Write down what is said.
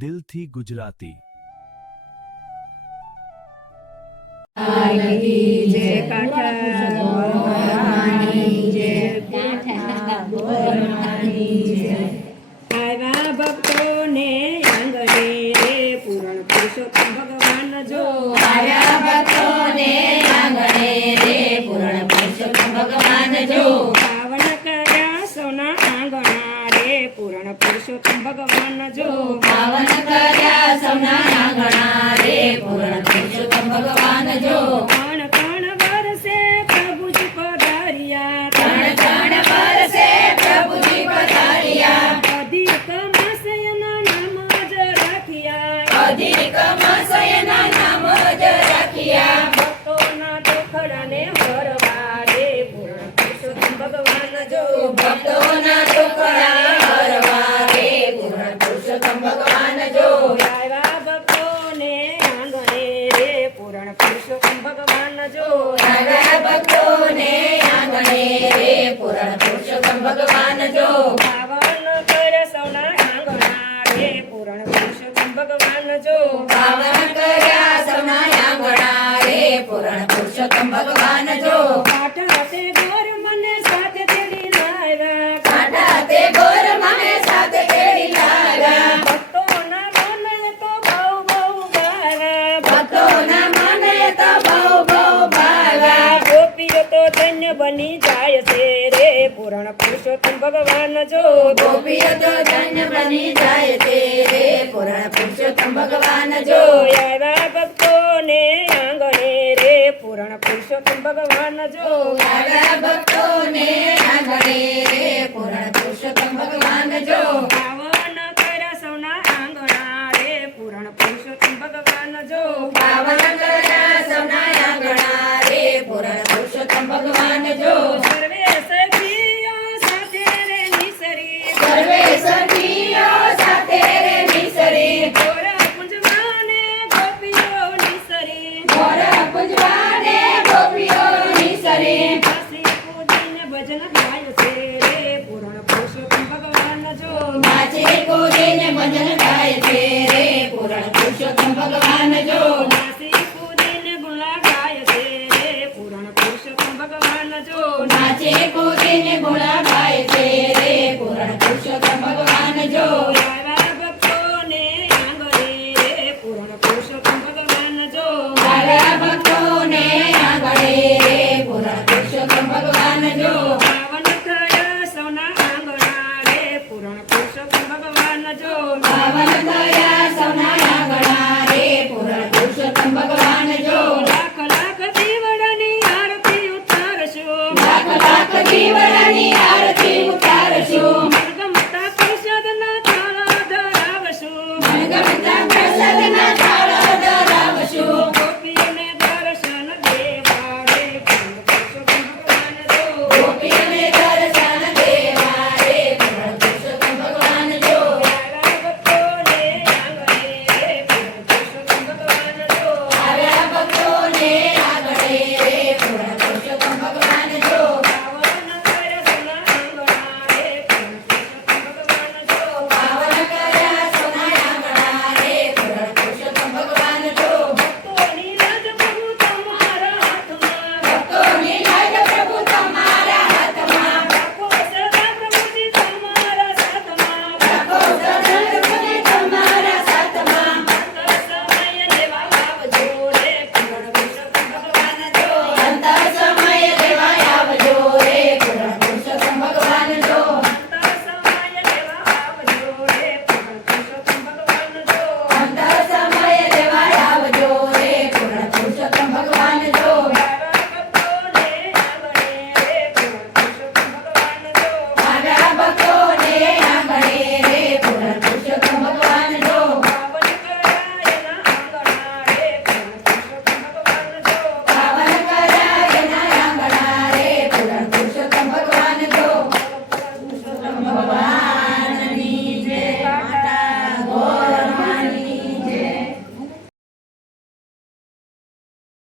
દિલથી ગુજરાતી। આવ્યા ભક્તોને આંગણે રે પૂરણ પુરુષોત્તમ ભગવાન જો આવ્યા ભક્તોને આંગણે રે પૂરણ પુરુષોત્તમ ભગવાન જો પાવન કર્યા સૌના આંગણા રે પૂરણ પુરુષોત્તમ ભગવાન જો પાવન કર્યા સૌના આંગણા રે પૂરણ પુરુષોત્તમ ભગવાન જો કણ કણ વરસે પ્રભુજી પધાર્યા ત્રણ ત્રણ વર્ષે પ્રભુજી પધાર્યા અધિક માસયના નામ જ રાખ્યા અધિક માસયના નામ જ રાખ્યા ભક્તોના દુખડાને હરવા રે પૂરણ પુરુષોત્તમ ભગવાન જો ભક્તોના દુઃખડા હરવા રે પૂરણ પુરુષોત્તમ ભગવાન જો આવ્યા ભક્તોને આંગણે રે પૂરણ પુરુષોત્તમ ભગવાન જો આવ્યા ભક્તોને આંગણે રે પૂરણ પુરુષોત્તમ ભગવાન જો પાવન કરે સૌના આંગણા રે પૂરણ પુરુષોત્તમ ભગવાન જો પાવન કર્યા સૌના આંગણા રે પૂરણ પુરુષોત્તમ ભગવાન જો કાંઠા તે ગોર મને સાથે તેડી લાવ્યા કાંઠા તે ગોર મને સાથે તેડી લાવ્યા ભક્તોના મને તો બહુ બહુ ગાવ્યા ભક્તોના મને તો બહુ બહુ ભાવ્યા ગોપીઓ તો ધન્ય બની જાય છે રે પૂરણ પુરુષોત્તમ ભગવાન જો ગોપીઓ તો ધન્ય બની જાય છે રે પૂરણ પુરુષોત્તમ ભગવાન જો આવ્યા ભક્તોને આંગણે રે પૂરણ પુરુષોત્તમ ભગવાન જો આવ્યા ભક્તોને આંગણે રે પૂરણ પુરુષોત્તમ ભગવાન જો પાવન કર્યા સૌના આંગણા રે પૂરણ પુરુષોત્તમ ભગવાન જો પાવન કર્યા સૌના આંગણા રે પૂરણ પુરુષોત્તમ ભગવાન જો સર્વે સખીઓ સાથે રે નિસરી સર્વે સખીઓ સાથે રે નિસરી ગોરા પુંજવાને ગોપીઓ નિસરી મોરા પુંજવાને ગોપીઓ નિસરી હસી કૂદીને ભજન ગાય છે રે પૂરણ પુરુષોત્તમ ભગવાન જો નાચે કૂદીને ભજન ગાય છે રે પૂરણ પુરુષોત્તમ ભગવાન જો નાસી કૂદીને ગુણા ગાય છે રે પૂરણ પુરુષોત્તમ ભગવાન જો નાચે કૂદીને ગુણા ગાય છે રે પૂરણ પુરુષોત્તમ ભગવાન જો આવ્યા ભક્તોને આંગણે રે પૂરણ પુરુષોત્તમ ભગવાન જો આવ્યા ભક્તોને આંગણે રે પૂરણ પુરુષોત્તમ ભગવાન જો પાવન થયા સૌના આંગણા રે પૂરણ પુરુષોત્તમ ભગવાન જો પાવન થયા સૌના આંગણા રે પૂરણ પુરુષોત્તમ ભગવાન જો લાખ લાખ દીવડાની આરતી ઉતારશું લાખ લાખ દીવડાની આરતી ઉતારશું મનગમતા પ્રસાદના થાળા ધરાવશું મનગમતા પ્રસાદના